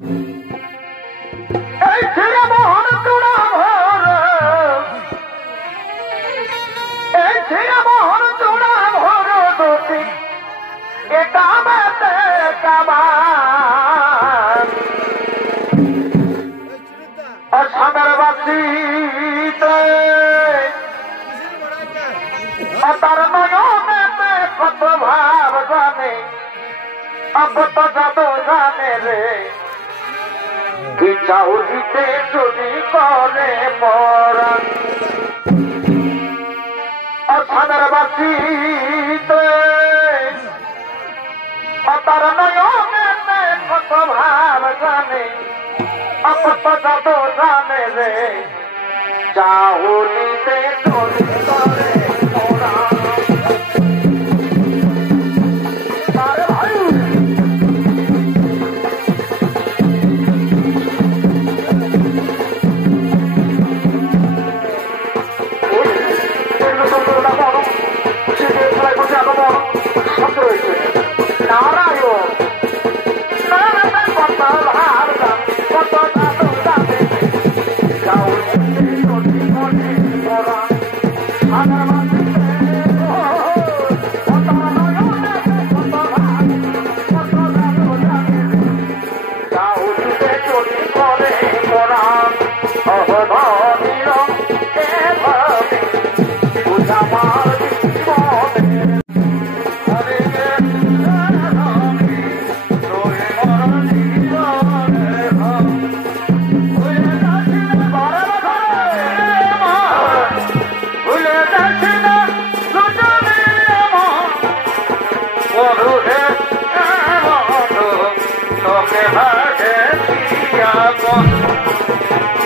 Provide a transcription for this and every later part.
এই ছিড়ে মোহন চূড়া ভর, এই ছিড়ে মোহন চূড়া ভর দুটি এটা বেতে কামান অসামের বাসিতে তার নয়নে কত ভাব জানে কত জাদু জানে রে কি চাউরিতে চুরি করে পরাণ অসামের বাসিতে তার নয়নে কত ভাব জানে কত জাদু জানে রে চাউরিতে চুরি করে পরাণ নারায়ণ কত ভাব কত জাদু জানে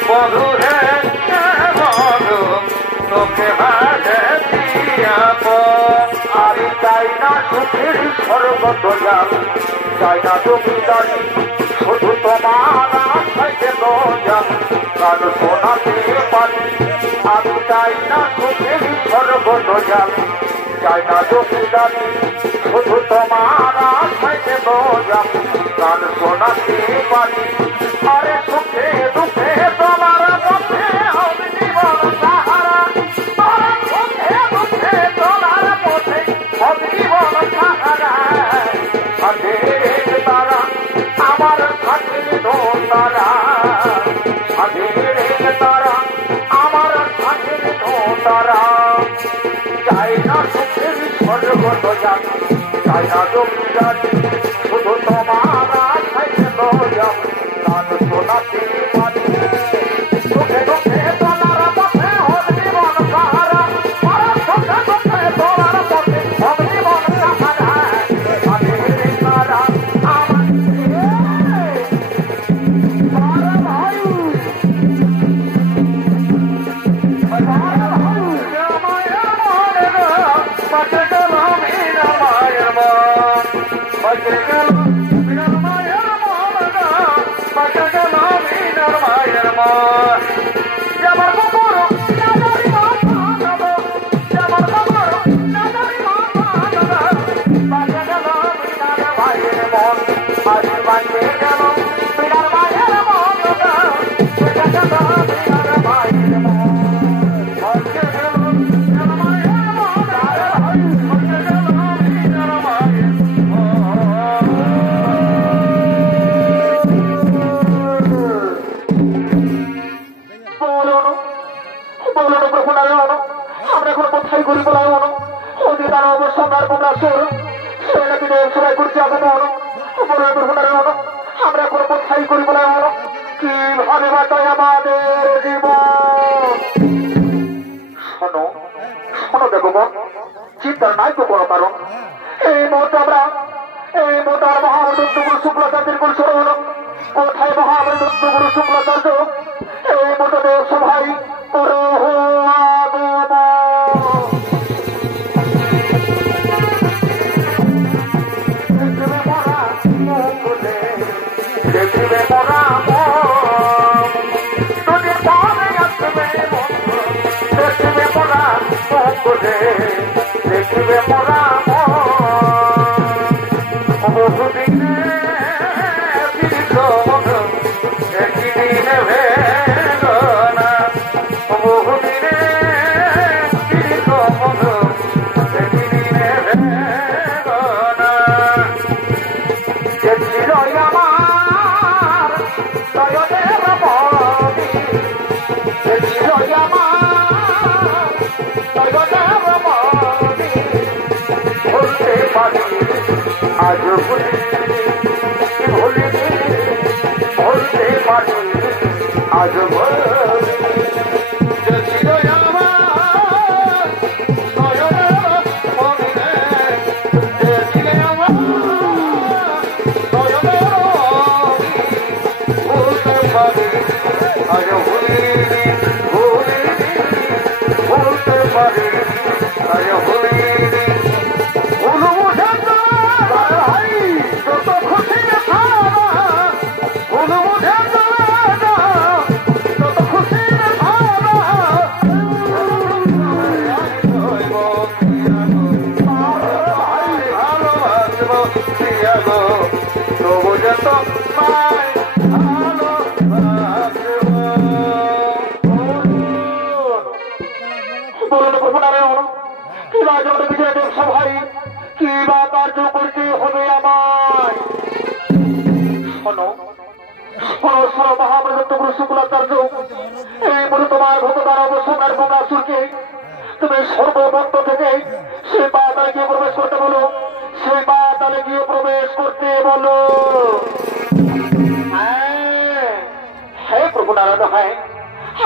বধুরে বধু তোকে ভাগে আমি চাই না সুখের স্বর্গত যান চাই না জমিদারি শুধু তোমার আশাইতে যান কাল শোনাতে পারি আমি চাই না সুখের স্বর্গত যান চাই না জমিদারি শুধু তোমার আশাইতে যান কাল শোনাতে পারি আরে সুখে দুঃখে তোমার পথে হবে জীবন সাহারা সুখে দুঃখে তোমার পথে হবে জীবন সাহারা আধের তারা আমার সাথে তারা আধের তারা আমার সাথে তারা চাই না সুখের স্বর্গত যান চাই না জমিদারি শুধু তোমার আশাইতে যান কাল শোনাতে পারি সুখে দুঃখে তোমার পথে হবে জীবন সাহারা সুখে দুঃখে তোমার পথে হবে জীবন সাহারা আধের তারা আমার আমরা কোনো কোথায় করি বলে কি ভাবে বাঁচায় আমাদের জীবন শোনো শোনো দেখো বোন চিন্তার নাই তো কোনো কারণ এই মুহূর্তে আমরা এই মোটার মহামৃত্যু গুরু শুক্লাচার্যের কোন শুরু হলো কোথায় মহামৃত্যু গুরু শুক্লাচার্য এই মোটদের সভাই দেখবে মোরা বহুদিনে আজ সভায় কি বা কার্য করতে হবে আমায় শোনো মহাপ্রদত্ত শুক্লাচার্য এই বলে তোমার ভক্তদার অবসর গঙ্গাসুরকে তুমি সর্বভক্ত থেকে সেই পাতালে গিয়ে প্রবেশ করতে বলো সেই পাতালে গিয়ে প্রবেশ করতে বলো হ্যাঁ প্রভু নারায়ণ হ্যাঁ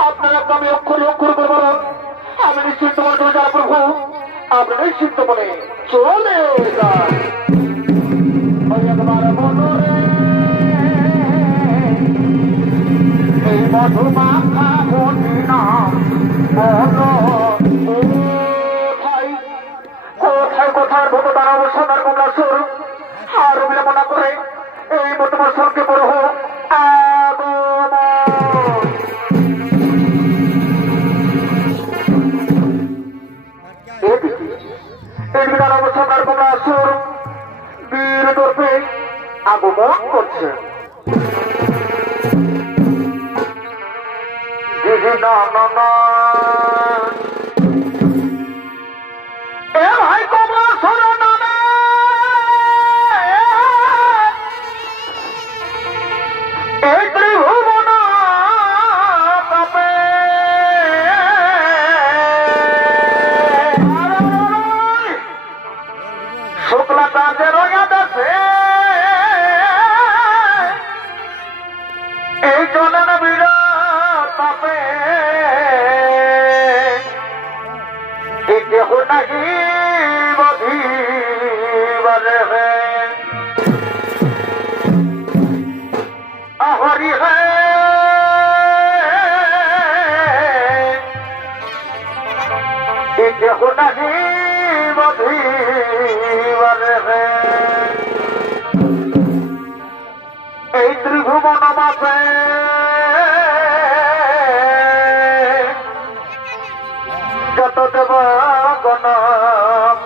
আপনার একটা আমি অক্ষর অক্ষর করে বলো আমি নিশ্চিন্ত মনে চলে যারা প্রভু আপনার নিশ্চিন্ত মনে চলে যান এই মধুমাখা নাম বলো কোথায় কোথায় ভগবান অবসর কমলাসুর আর বিলম্বনা করে এই মতবর্ষকে বড় হোক অবসর কমলাসুর বীর দর্পে আগমন করছে ভাই কমলাসুর নামে এই ত্রিভুবন শুক্লাচার্যের দেশে এই জনন বিরাট তাপে কেহ নাহি বধিবারে হরি হে কেহ নাহি বধিবারে এই ত্রিভুবন বাসে যত দেব গণ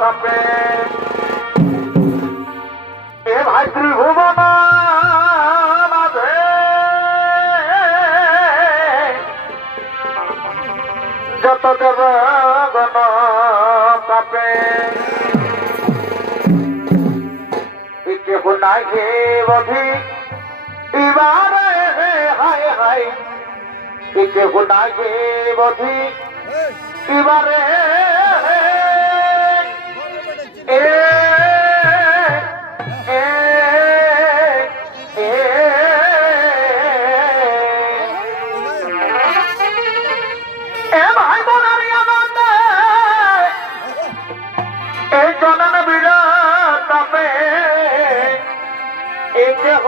কাপে এ ভাই ত্রিভুবন মাঝে যত দেব গণ কাপে কেহ নাই হে বধি এবারে হায় হায় কেহ নাই হে বধি এবারে ভাই বোনারি আনন্দ এই জনন বিরাট তাপে এই কেহ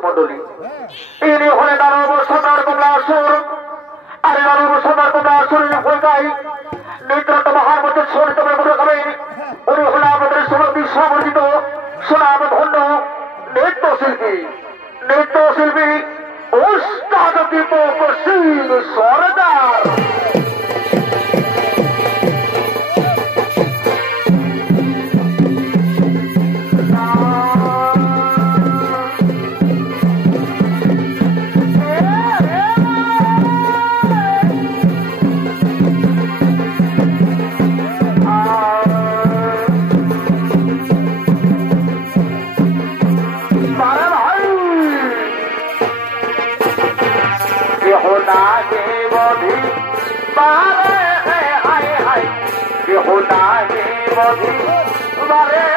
মন্ডলী ইনি হলে দানব সদর কমলাসুর আর দানব সদর কমলাসুরের ভূমিকায় নিত্রত মহার মধ্যে স্মরিত হবেন উনি হলে আমাদের সমর্থী সমর্জিত সুনাম ধন্য নৃত্যশিল্পী উস্তাদ দীপক সিং সরদার नागे बोधी बारे हाय हाय केह नागे बोधी बारे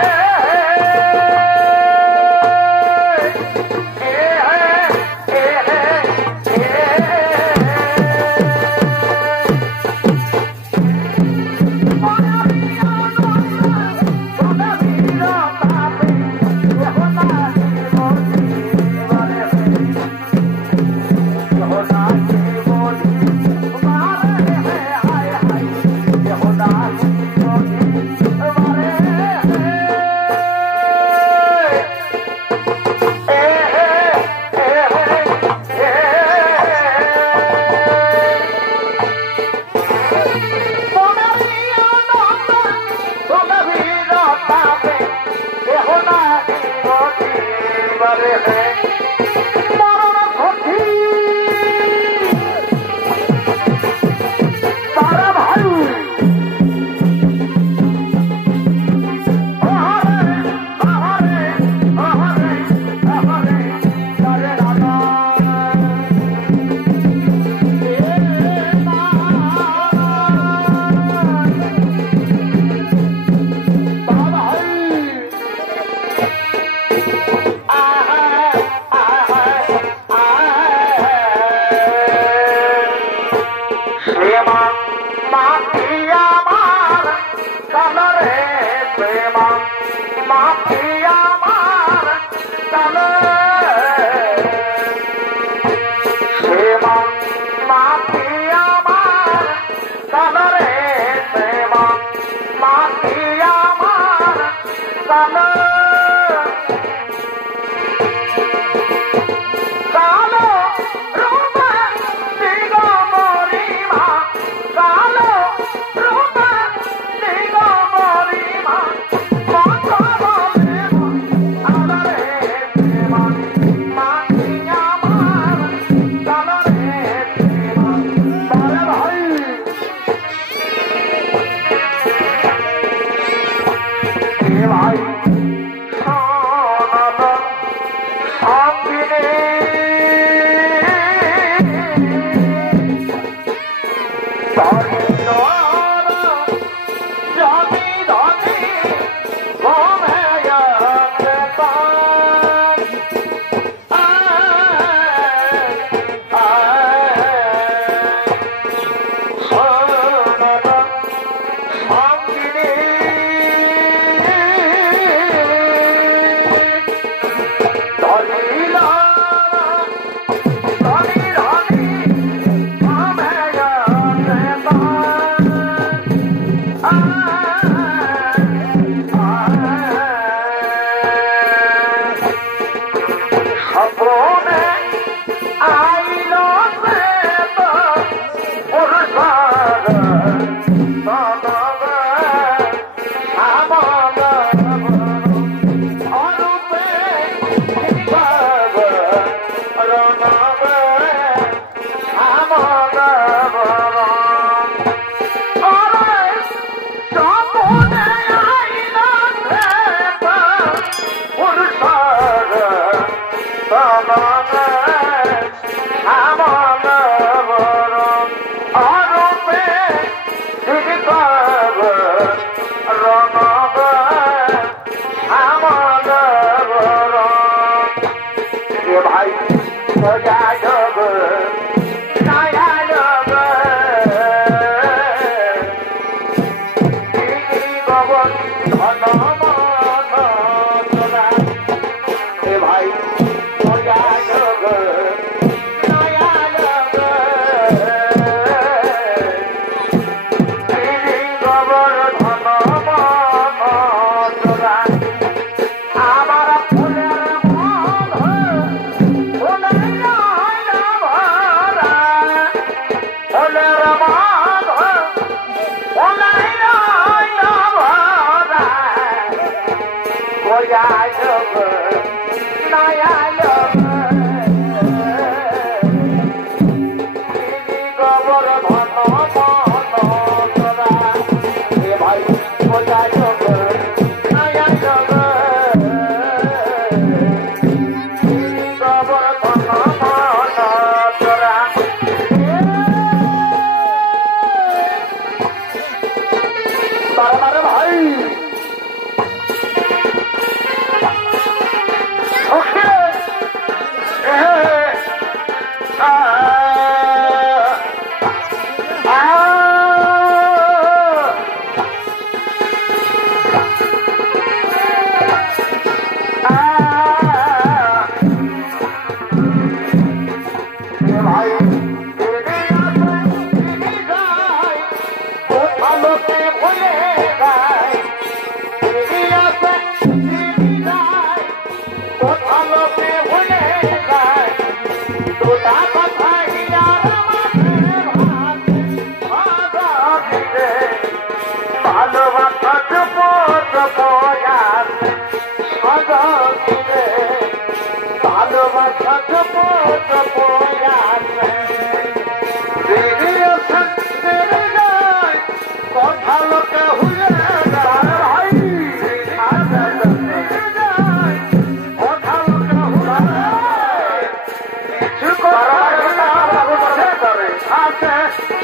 আছে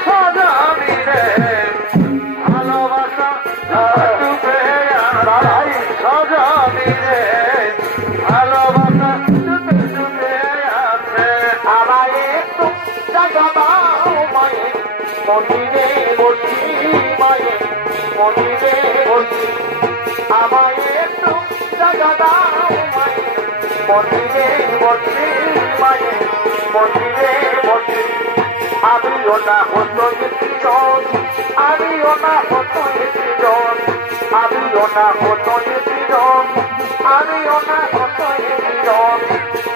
সজনী রে ভালোবাসা ডুবে ভাই সজনী রে ভালোবাসা ডুবে ডুবে আছে আমায় একটু জায়গা দাও মায়ে মন্দিরে বসি মায়ে মন্দিরে বসি আমায় একটু জায়গা দাও মায়ে মন্দিরে বসি মায়ে মন্দিরে বসি আমিও না হতো জন আমিও না হতো জন আমিও না হতো জন আমিও না হতো জন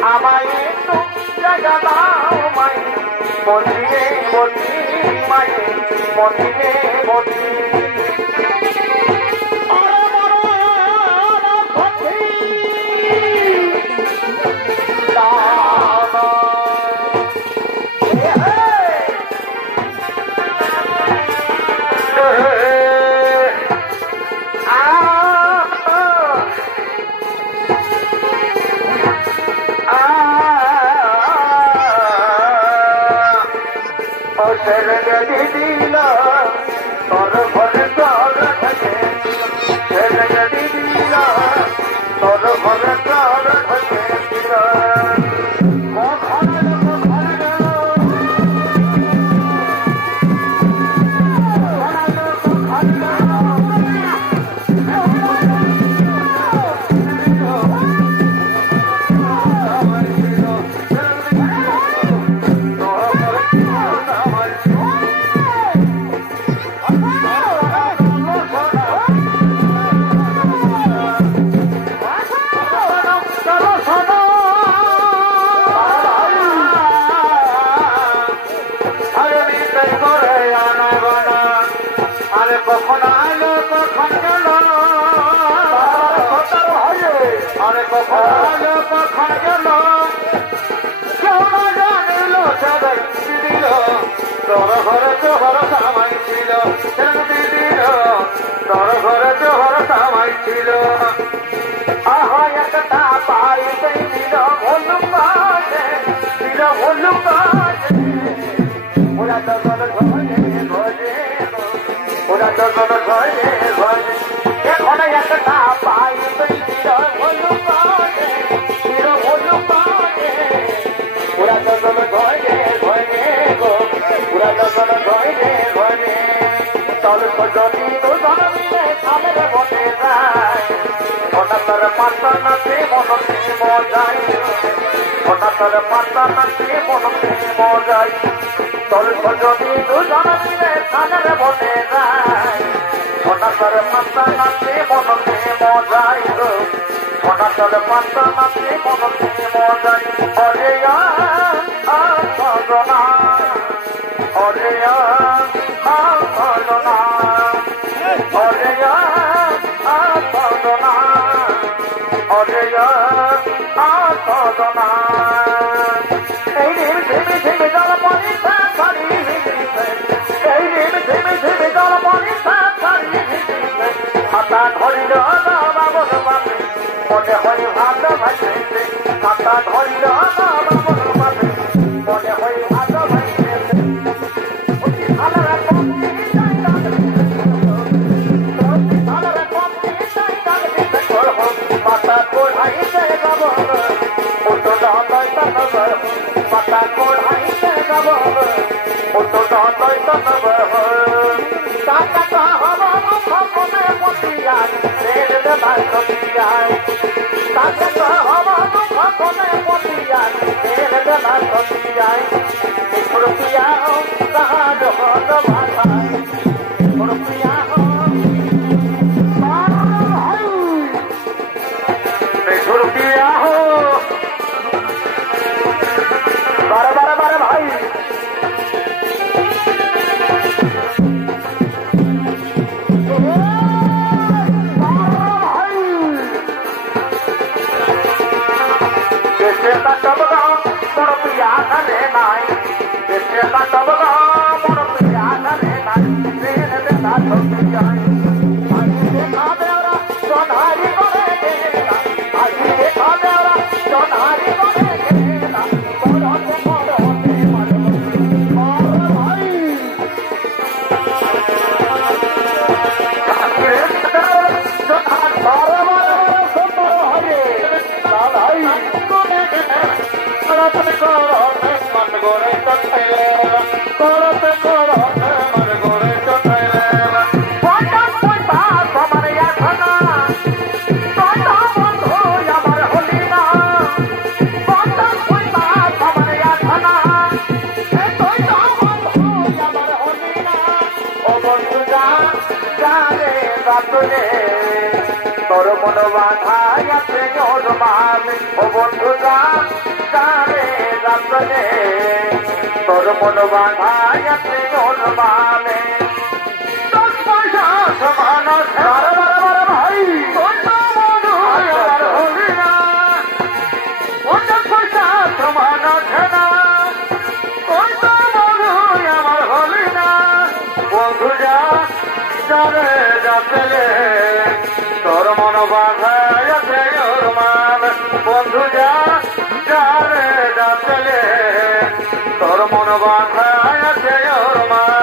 আমায় একটু জায়গা দাও মায়ে মন্দিরে বসি মায়ে মন্দিরে বসি কখন আলো কখন গেল আরে কখন আলো কখন গেল কেউ না জানিল সবাই দিল তোর ঘরে জোহর সামাই ছিল দিল তোর ঘরে জোহর সামাই ছিল আহ একটা পাই দিল ভুলু পাশে দিল ভুলু পাশে ওরা তো ঘরে ওরা তো ঘরে ঘরে এখন একটা পাই দিল ভুলু পাশে দিল ভুলু পাশে ওরা তো ঘরে ঘরে গো ওরা তো ঘরে ঘরে তল যদি দুজন মিলে সামনে বসে যায় হঠাৎ পাতা নাচে মনতে মজাই হঠাৎ পাতা নাচে মনতে মজাই তল যদি দুজন মিলে সামনে বসে যায় হঠাৎ পাতা নাচে মনতে মজাই হঠাৎ পাতা নাচে মনতে মজাই অরে সজনা অরে সজনা অরে সজনা অরে সজনা এই রিম ঝিমি ঝিমি জল পরিষা ছাড়ি এই রিম ঝিমি ঝিমি জল পরিষা ছাড়ি হাতা ধরিল বাবুর বাপে মনে হয় ভাত ভাইছে হাতা ধরিল বাবুর বাপে মনে হয় ভাত ভাইছে পাতা কোড়াইতে যাব ওটো দইতা নব পাতা কোড়াইতে যাব ওটো দইতা নব টাকা হব মুখে পটিয়া রেল দেবাই কটিয়াই টাকা হব মুখে পটিয়া রেল দেবাই কটিয়াই রুপিয়া সাহায্য হল ভাষা রুপিয়া रुपया हो बारह बारह बारह भाई देश का टबगा रुपया धने नाई देश का তোর মন বাধাই আছে ওর মালে ও বন্ধু জানে রাতলে তোর মন বাধাই আছে ওর মালে 10 পয়সা সমান ভাই হলি না 50 পয়সা সমান না আমার হলি না বন্ধু জানে রাতলে তোর মন বাধাই আছে ওর মান বন্ধু জানে যাচলে তোর মন বাধাই আছে ওর মান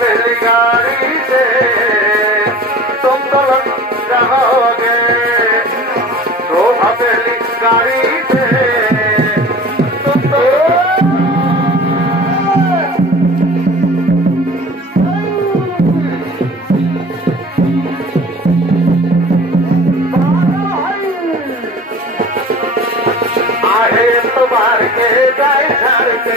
पहली गाड़ी से तुम तो लग जाओगे शोभा पहली गाड़ी से तुम तो आहे तुम्हारे के जाए झाड़ के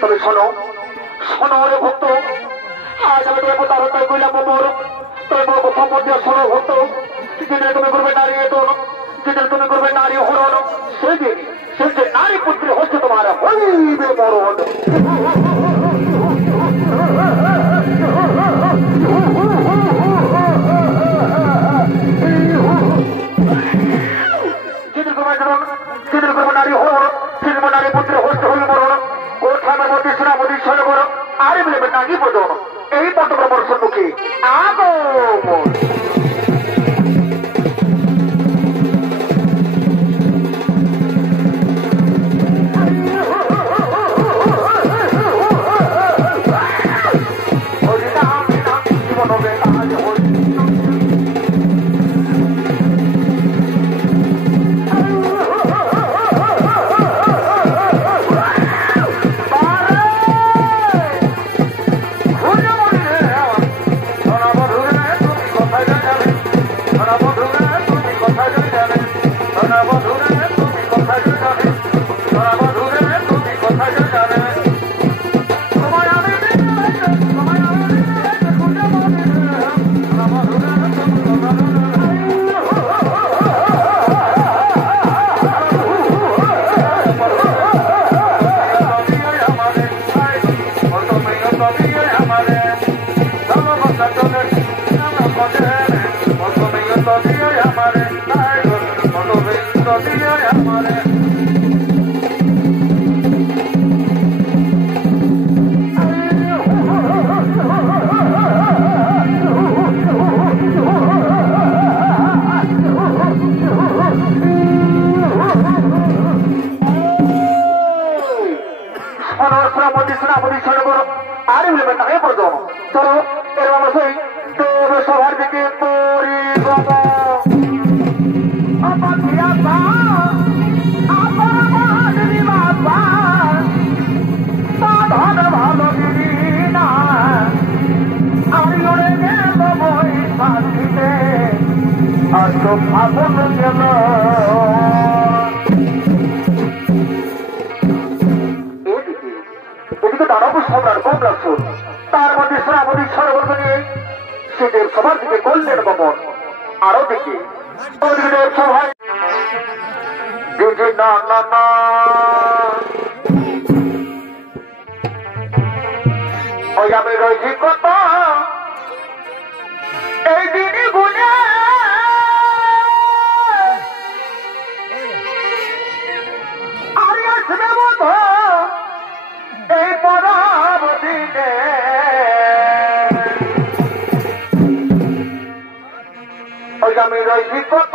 তবে শোনো শোনো রে ভক্ত, আজ আমি তোমার তার হত্যা কইলাম মোর তবে মোর কথা মধ্যে শোনো ভক্ত, যেদিন তুমি করবে নারী এতন, যেদিন তুমি করবে নারী হরণ, সেদিন সে যে নারী পুত্রী হচ্ছে তোমার হইবে মরণ। যেদিন করবে নারী হরণ, সেদিন নারী পুত্রী হচ্ছে হইবে মরণ। আরে বলে নাকি পদ এই পটকের বর্ষের মুখে আগমন। সবার দিকে ভালো দিদি না আমি উড়ে গেল বই পাখিতে আর তো ফাগুন গেল। এদিকে দানব সম্রাট কমলাসুর, তার মধ্যে শ্রাবণী সরোবর নিয়ে সেদের সবার দিকে করলেন গমন। আরো দিকে সভায় না না না ওই আমি রয়েছি কত এই দিনই গুনে আর আসবে বোধ এই পরব দিনে ওই আমি রয়েছি কত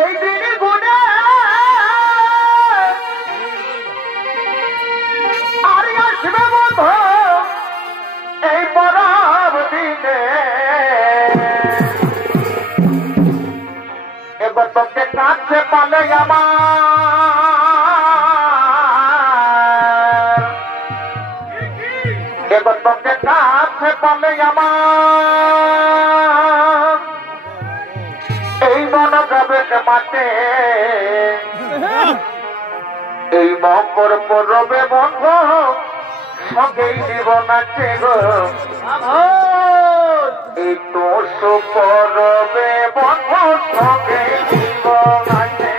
এই দিনই গুনে আর আসবে বোধ এই পরব দিনে। এবার তোকে কাছে পালে আমার এবার তোকে কাছে পালে আমার এই মন যাবে মাঠে এই মকর পরবে বন্ধ সঙ্গেই জীবন আছে গো এই তো পরবে বন্ধ সঙ্গেই জীবন আছে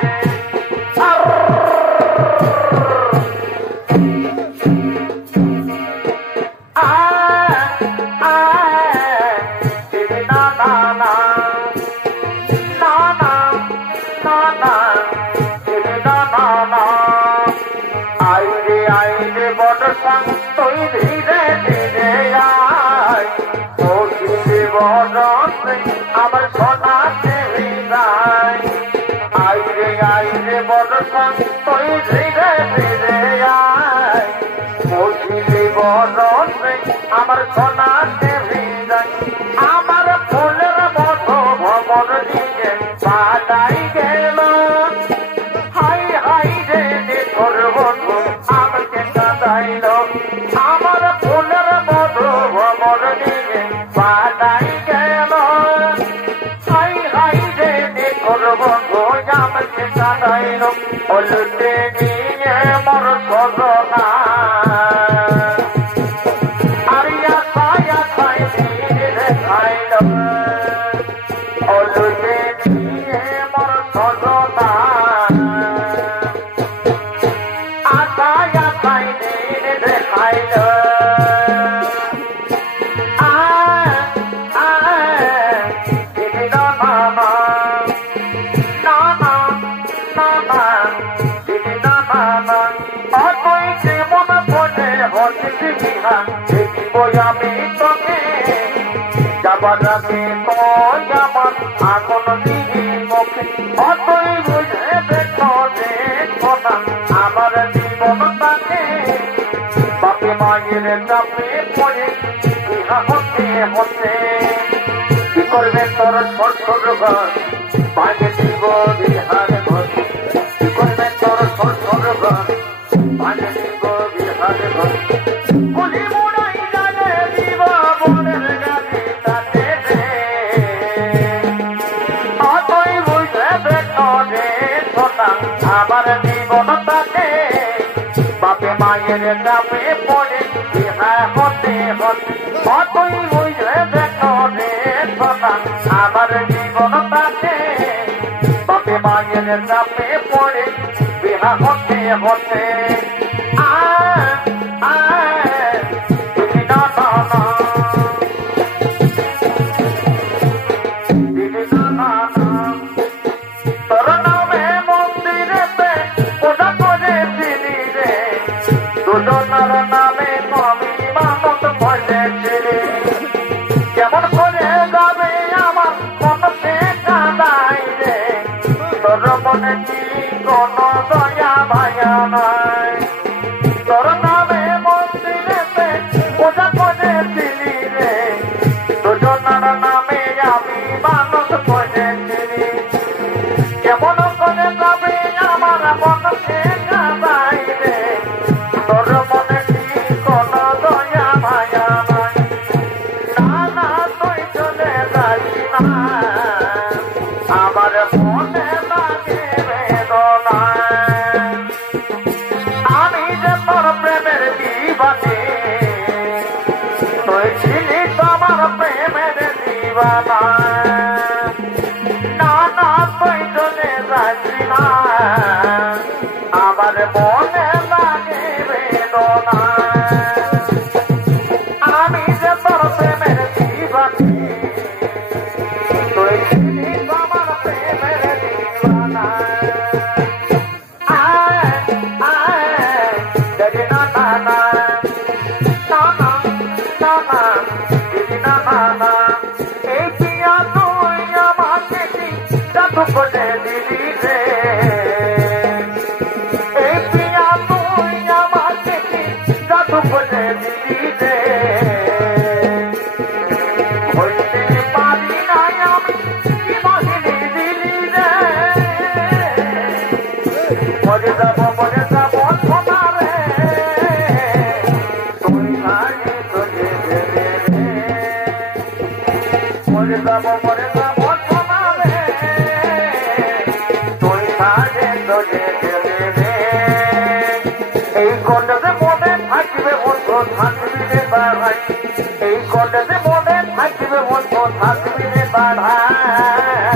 আমার সোনাতে হৃদয় আইরে আইরে বড় তুই ধীরে ধীরে আয় বুঝিলি বড় আমার সোনাতে হৃদয় আমার ফুলের মতো ভবর দিকে পাতাই গেল হাই হাই রে তোর বন্ধু আমাকে কাঁদাইল আমার ফুলের মতো ভবর দিকে পাতাই গেল হাই হাই রে তোর বন্ধু আমাকে কাঁদাইল অলুতে নিয়ে মর সজনা আরিয়া ছায়া ছাই দিলে খাইল অলুতে নিয়ে মর সজনা আশায়া ছাই দিলে খাইল আমি তোকে যাবার আগে তো যেমন আগুন দিবি মুখে অতই বুঝে দেখো দেখো না আমার জীবনটাকে বাপে মায়ের চাপে পড়ে ইহা হতে হতে কি করবে তোর শ্বশুর ঘর ভাঙে দিব বিহার ঘর কি করবে তোর শ্বশুর ঘর ভাঙে দিব বিহার ঘর আমার জীবনটাকে বাপে মায়ের চাপে পড়ে ইহা হতে হতে অতই বুঝে দেখো রে সোনা আমার জীবনটাকে বাপে মায়ের চাপে পড়ে ইহা হতে হতে নামে কবি মানত পড়েছিলি কেমন করে যাবে আমার মনতে কাঁদাই রে তোর মনে কি কোন দয়া ভায়া নাই তোর নামে মন্দিরেতে পূজা করেছিলি রে দুজনার নামে আমি মানত পড়েছিলি কেমন করে যাবে আমার মনতে কাঁদাই রে তোর মনে কি কোন দয়া মায়া নাই না না তুই চলে যাবি না আমার মনে লাগে বেদনা আমি যে তোর প্রেমের দিবানে তুই ছিলি তোমার প্রেমের দিবানা না না তুই চলে যাবি না আমার মনে লাগে বেদনা আমি যে তোর প্রেমের দিবানি তুই ছিলি আমার প্রেমের দিবানা না না না না না না না না না না এই পিয়া তুই আমাকে জাদু করে দিলি রে এই পিয়া তুই আমাকে জাদু করে দিলি রে হইতে পারি নাই আমি কি মহিনী দিলি রে মরে যাব সোনা রে তুই আগে চলে গেলে রে মরে যাব সোনা রে তুই আগে চলে গেলে রে এই কন্ডাতে মনে থাকবে বন্ধু থাকবি রে বাড়াই এই কন্ডাতে মনে থাকবে বন্ধু থাকবি রে বাড়াই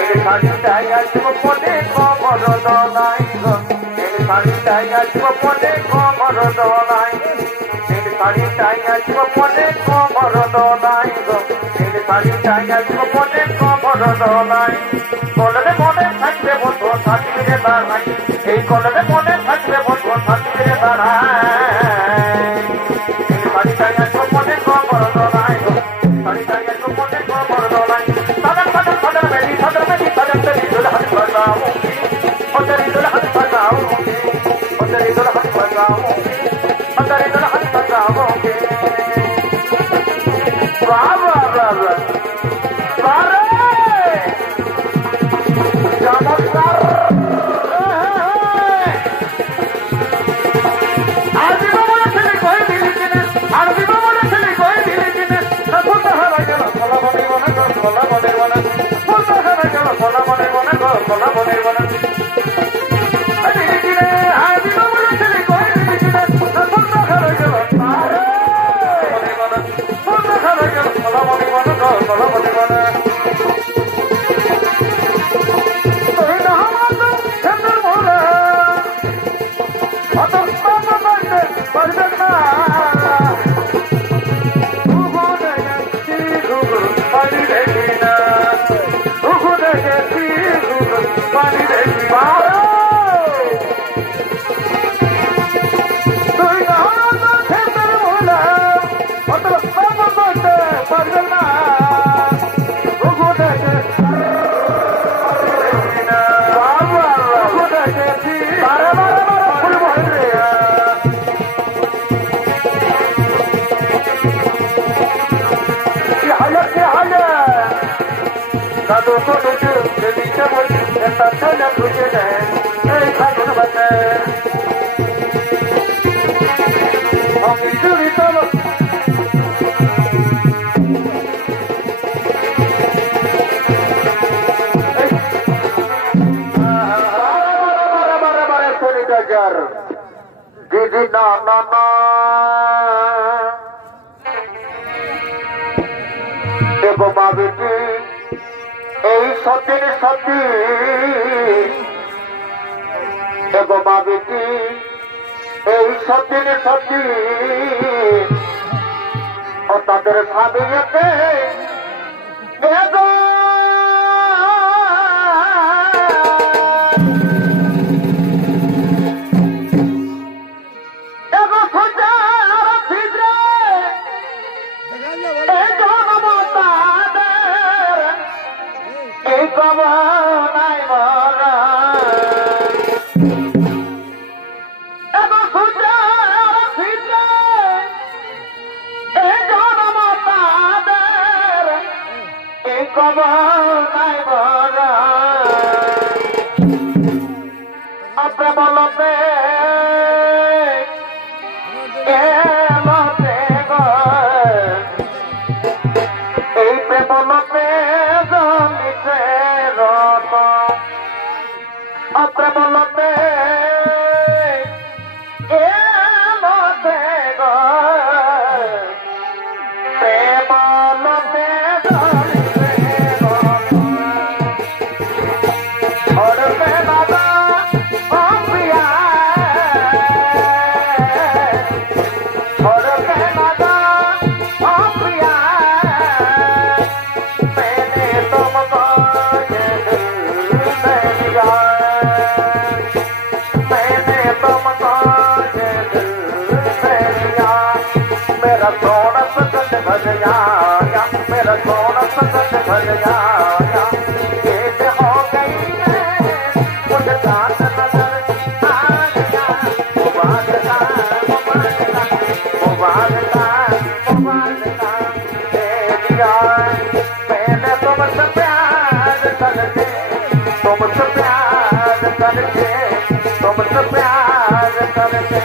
এই শাড়িটাই আসব পরে কবর দলাই গো এই শাড়িটাই আসব পরে কবর দলাই এই শাড়িটাই আসব পরে কবর দলাই গো এই শাড়িটাই আসব পরে কবর দলাই কন্ডাতে মনে থাকবে বন্ধু থাকবি রে বাড়াই এই কন্ডাতে মনে থাকবে বন্ধু থাকবি রে বাড়াই এই শাড়িটাই আসব পরে কবর দলাই গো শাড়িটাই আসব পরে কবর দলাই সাদা সাদা সাদা মেরি সাদা মেরি সাদা তেরি দুলহন বজাऊंगी ओ तेरी दुल्हन बजाऊंगी ओ तेरी दुल्हन बजाऊंगी ओ तेरी दुल्हन बजाऊंगी वाह वाह वाह वाह रे चमत्कार आज बाबा चले कोई दिली किने आज बाबा चले कोई दिली किने नखो सहारा गलो कोला बने बने कोला बने बने कोला सहारा गलो कोला बने बने कोला बने बने दिली किने आज बाबा चले कोई दिली किने नखो सहारा गलो तारे बने बने कोला सहारा गलो कोला बने बने कोला बने बने तोई ना मानो चंद्र मोला अतः बाबा बंदे बरदना पानी देखना पानी देखी मारो तुई ना खेतर बोला मतलब बाबा बंदे बरदना Satu kodoju jadi cemur entar saja tujuannya kagun bener. Kami curi tolong. Bara suri dajar. Gigi na. Ego babiti. এই সত্যের সত্যি এগো বাবিটি এই সত্যের সত্যি ও তাদের ভাবিয়েতে এগো এগো সোজার ভিতরে এগো নবতাদের এই কবনাই মরা এগো সুজার ভিতরে এই জনমতাদের এই কবনাই মরা আপনি বলতে এলতে গো এই প্রেমলতে জলিতে রত অপ্রেমলতে এলতে গো প্রেমলতে জলিতে রত অরতে বাবা অপ্রিয়া অরতে বাবা অপ্রিয়া मेरा सोना सजन भर आया मेरा सोना सजन भर आया ये हो गई है मुझे साथ नजर आ गया मुबारका मुबारका मुबारका मुबारका दे दिया मैंने तुमसे प्यार करके तुमसे प्यार करके तुमसे प्यार करके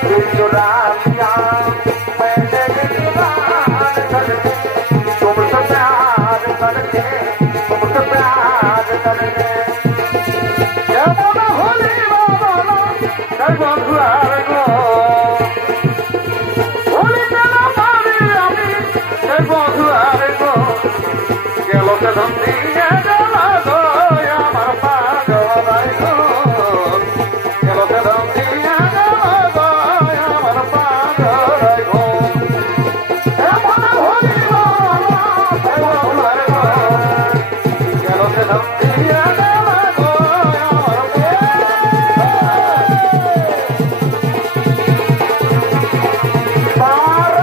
दिल चुरा लिया मैंने इकरार करके तुमसे प्यार करके तुमसे प्यार करके एमन हरि बाबा जय बंधुआर गो হলি কেন পারি আমি জয় বন্ধুয়ার গো গেল সে ধন দিয়ে গেল গো আমার পাগলাই গো গেল সে ধন দিয়ে গেল গো আমার পাগলাই গো এমন হলি বাবা জয় বন্ধুয়ার গো গেল সে ধন দিয়ে গেল গো আমার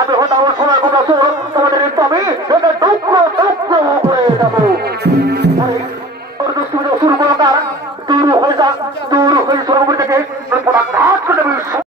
আমি হতাম সময় কথা শোন তোমাদের আমি এটা টুকরো টুকরো করে যাবো শুরু করো কার দূর হয়ে যা দূর হয়ে শুরু করে থেকে ঘাট করে